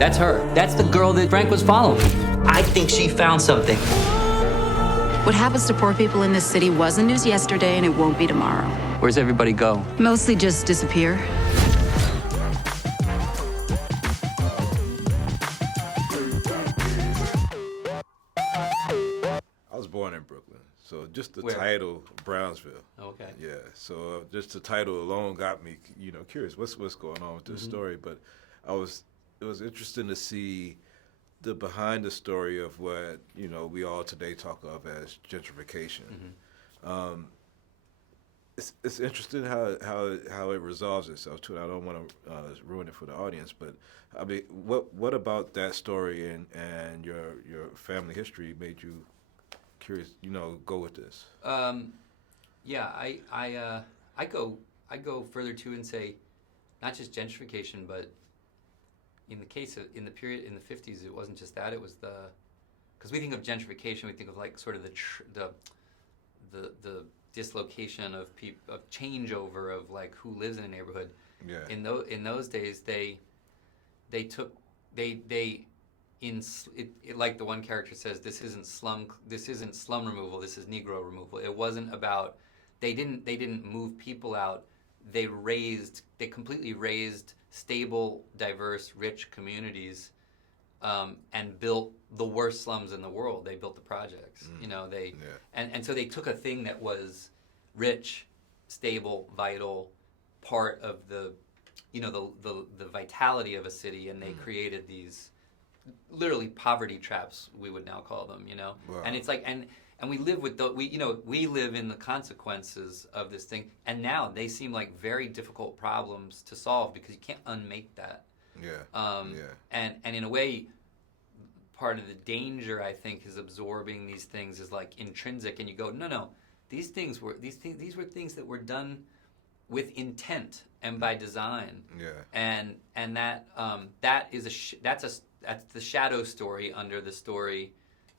That's her. That's the girl that Frank was following. I think she found something. What happens to poor people in this city wasn't news yesterday, and it won't be tomorrow. Where's everybody go? Mostly just disappear. I was born in Brooklyn, so just the Where? title, Brownsville. Okay. Yeah, so just the title alone got me, curious. What's going on with this story? But it was interesting to see the behind the story of what we all today talk of as gentrification. It's interesting how it resolves itself too. And I don't want to ruin it for the audience, but I mean, what about that story and your family history made you curious? Go with this. Yeah, I go further too and say, not just gentrification, but in the case of in the 50s, it wasn't just that. It was because we think of gentrification, we think of like sort of the dislocation of changeover of like who lives in a neighborhood. Yeah. In those days, like the one character says, this isn't slum removal, this is Negro removal. It wasn't about they didn't move people out. They completely raised stable, diverse, rich communities, and built the worst slums in the world. They built the projects. And so they took a thing that was rich, stable, vital, part of the vitality of a city, and they created these literally poverty traps, we would now call them. Wow. And it's like and we live with we live in the consequences of this thing, and now they seem like very difficult problems to solve because you can't unmake that. And in a way, part of the danger, I think, is absorbing these things is like intrinsic, and you go, no, these were things that were done with intent and by design. And that's the shadow story under the story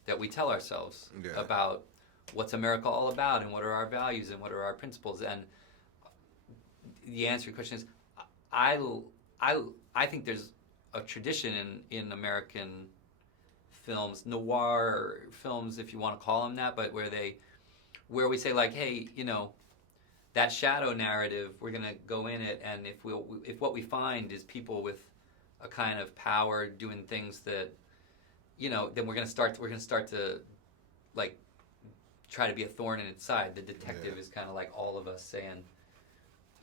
that we tell ourselves about what's America all about and what are our values and what are our principles. And the answer to your question is, I think there's a tradition in American films, noir films, if you want to call them that, but where we say like, hey, that shadow narrative, we're going to go in it, and if what we find is people with a kind of power doing things that, then we're going to start to like try to be a thorn in its side. The detective is kind of like all of us saying,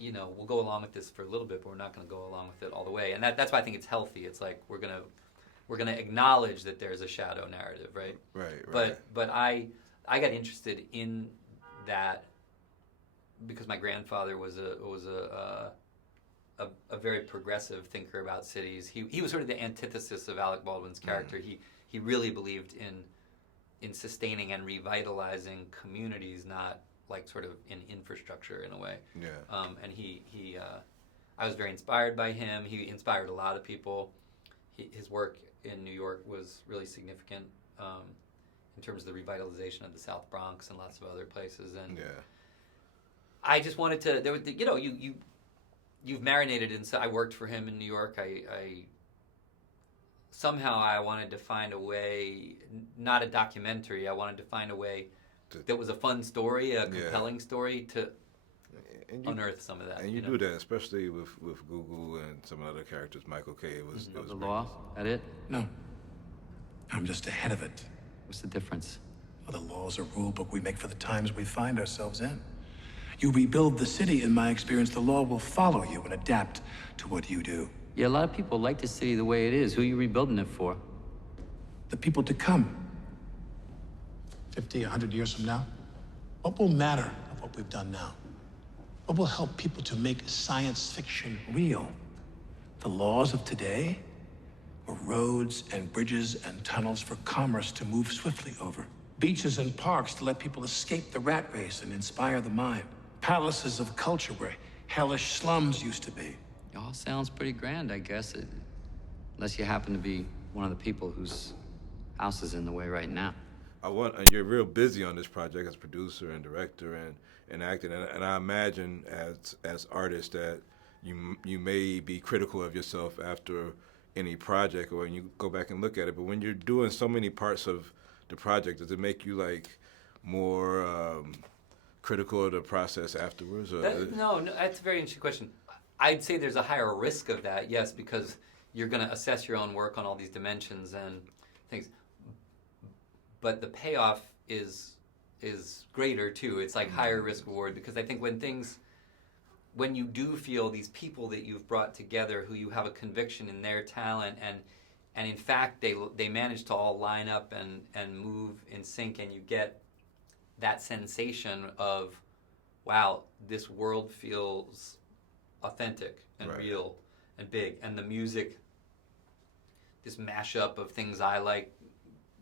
we'll go along with this for a little bit, but we're not going to go along with it all the way. And that's why I think it's healthy. It's like we're gonna acknowledge that there's a shadow narrative, right? Right. But I got interested in that because my grandfather was a very progressive thinker about cities. He was sort of the antithesis of Alec Baldwin's character. He really believed in sustaining and revitalizing communities, not like sort of in infrastructure in a way. And I was very inspired by him. He inspired a lot of people. His work in New York was really significant in terms of the revitalization of the South Bronx and lots of other places. And I just wanted to. You've marinated in. So I worked for him in New York. Somehow I wanted to find a way, not a documentary. I wanted to find a way that was a fun story, a compelling story to unearth some of that. And you do that, especially with Google and some other characters. Michael K. It was the law. That it? No. I'm just ahead of it. What's the difference? Well, the law's a rule book we make for the times we find ourselves in. You rebuild the city, in my experience, the law will follow you and adapt to what you do. Yeah, a lot of people like the city the way it is. Who are you rebuilding it for? The people to come. 50, 100 years from now, what will matter of what we've done now? What will help people to make science fiction real? The laws of today or roads and bridges and tunnels for commerce to move swiftly over? Beaches and parks to let people escape the rat race and inspire the mind? Palaces of culture where hellish slums used to be? It all sounds pretty grand, I guess, unless you happen to be one of the people whose house is in the way right now. And you're real busy on this project as producer and director and acting, and I imagine as artists that you may be critical of yourself after any project or when you go back and look at it. But when you're doing so many parts of the project, does it make you like more critical of the process afterwards? Or No, that's a very interesting question. I'd say there's a higher risk of that, yes, because you're going to assess your own work on all these dimensions and things. But the payoff is greater too. It's like higher risk reward, because I think when you do feel these people that you've brought together who you have a conviction in their talent and in fact they manage to all line up and move in sync, and you get that sensation of, wow, this world feels authentic and Right. real and big, and the music, this mashup of things I like,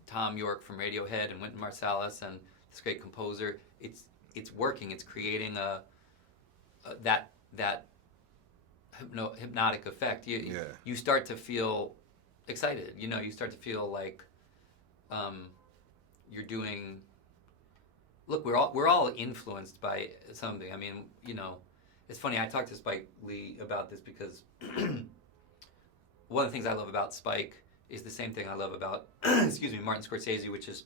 Tom York from Radiohead and Wynton Marsalis and this great composer, it's working. It's creating that hypnotic effect. You start to feel excited. You start to feel like you're doing. Look, we're all influenced by something. I mean, it's funny. I talked to Spike Lee about this because one of the things I love about Spike is the same thing I love about Martin Scorsese, which is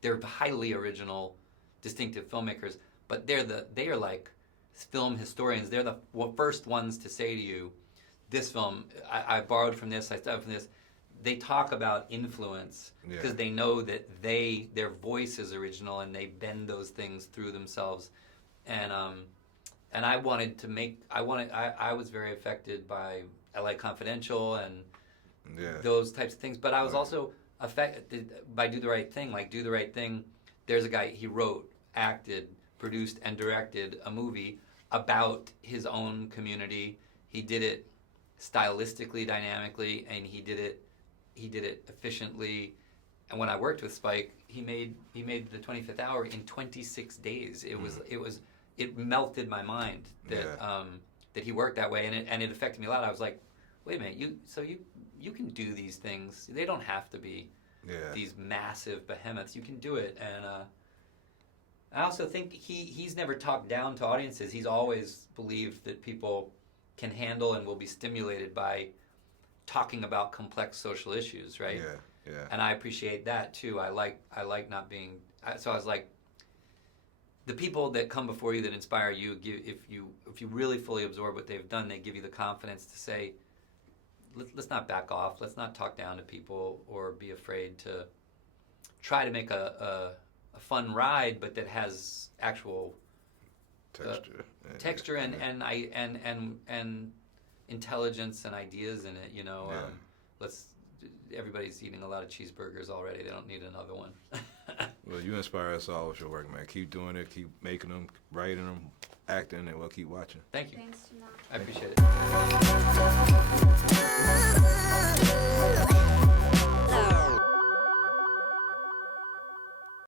they're highly original, distinctive filmmakers, but they are like film historians. They're the first ones to say to you, this film, I borrowed from this, I studied from this. They talk about influence because they know that their voice is original and they bend those things through themselves. And I wanted to I was very affected by LA Confidential and those types of things, but I was also affected by Do the Right Thing. Like Do the Right Thing, there's a guy, he wrote, acted, produced, and directed a movie about his own community. He did it stylistically, dynamically, and he did it efficiently. And when I worked with Spike, he made the 25th Hour in 26 days. It melted my mind that he worked that way, and it affected me a lot. I was like, wait a minute, you can do these things. They don't have to be these massive behemoths. You can do it. And I also think he's never talked down to audiences. He's always believed that people can handle and will be stimulated by talking about complex social issues, right? Yeah. And I appreciate that too. I like not being. So I was like, the people that come before you that inspire you, if you really fully absorb what they've done, they give you the confidence to say, let's not back off. Let's not talk down to people or be afraid to try to make a fun ride, but that has actual texture and intelligence and ideas in it. Everybody's eating a lot of cheeseburgers already. They don't need another one. Well, you inspire us all with your work, man. Keep doing it. Keep making them, writing them, acting, and we'll keep watching. Thank you. Thanks, Jamal. I appreciate it.